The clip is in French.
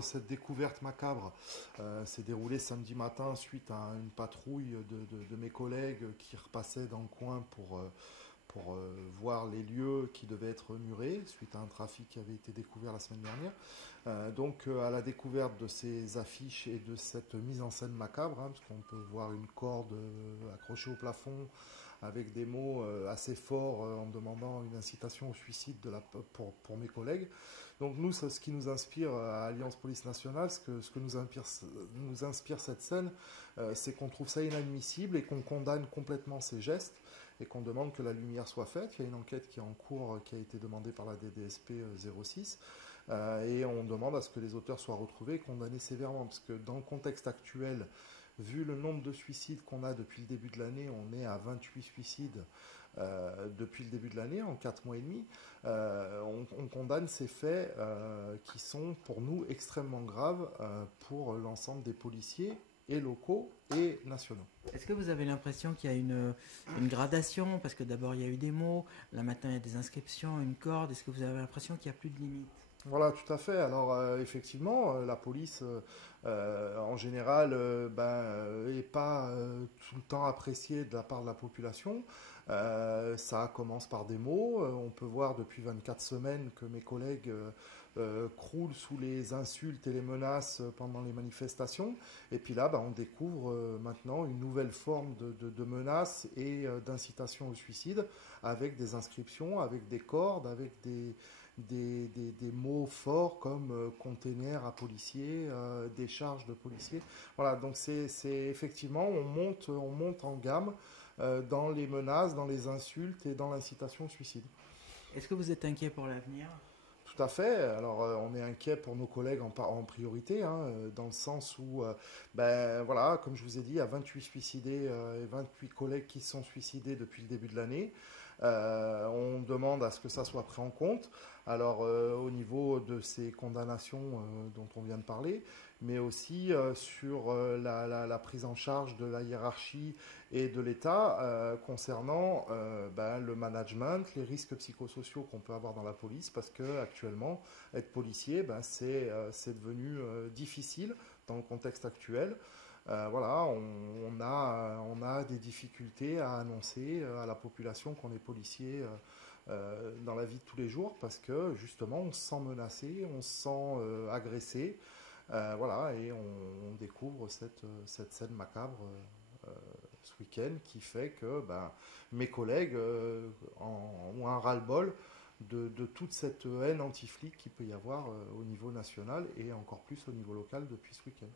Cette découverte macabre s'est déroulée samedi matin suite à une patrouille de mes collègues qui repassaient dans le coin pour voir les lieux qui devaient être murés suite à un trafic qui avait été découvert la semaine dernière. À la découverte de ces affiches et de cette mise en scène macabre, parce qu'on peut voir une corde accrochée au plafond avec des mots assez forts en demandant une incitation au suicide pour mes collègues. Donc nous, ce qui nous inspire à Alliance Police Nationale, ce que nous inspire cette scène, c'est qu'on trouve ça inadmissible et qu'on condamne complètement ces gestes et qu'on demande que la lumière soit faite. Il y a une enquête qui est en cours, qui a été demandée par la DDSP 06, et on demande à ce que les auteurs soient retrouvés et condamnés sévèrement, parce que dans le contexte actuel, vu le nombre de suicides qu'on a depuis le début de l'année, on est à 28 suicides depuis le début de l'année, en 4 mois et demi, on condamne ces faits qui sont pour nous extrêmement graves pour l'ensemble des policiers et locaux et nationaux. Est-ce que vous avez l'impression qu'il y a une gradation? Parce que d'abord il y a eu des mots, là maintenant il y a des inscriptions, une corde. Est-ce que vous avez l'impression qu'il n'y a plus de limite? Voilà, tout à fait. Alors effectivement, la police, en général, est pas tout le temps appréciée de la part de la population. Ça commence par des mots. On peut voir depuis 24 semaines que mes collègues croulent sous les insultes et les menaces pendant les manifestations. Et puis là, on découvre maintenant une nouvelle forme de menaces et d'incitation au suicide avec des inscriptions, avec des cordes, avec des mots forts comme container à policiers, décharge de policiers. Voilà, donc c'est effectivement, on monte en gamme dans les menaces, dans les insultes et dans l'incitation au suicide. Est-ce que vous êtes inquiet pour l'avenir? Tout à fait. Alors, on est inquiet pour nos collègues en priorité, dans le sens où, voilà, comme je vous ai dit, il y a 28 suicidés et 28 collègues qui se sont suicidés depuis le début de l'année. On demande à ce que ça soit pris en compte. Alors, au niveau de ces condamnations dont on vient de parler, mais aussi sur la prise en charge de la hiérarchie et de l'État concernant le management, les risques psychosociaux qu'on peut avoir dans la police, parce que actuellement, être policier, c'est devenu difficile dans le contexte actuel. Voilà, on a des difficultés à annoncer à la population qu'on est policier dans la vie de tous les jours parce que justement on se sent menacé, on se sent agressé, voilà, et on découvre cette scène macabre ce week-end qui fait que mes collègues ont un ras-le-bol de toute cette haine anti-flic qu'il peut y avoir au niveau national et encore plus au niveau local depuis ce week-end.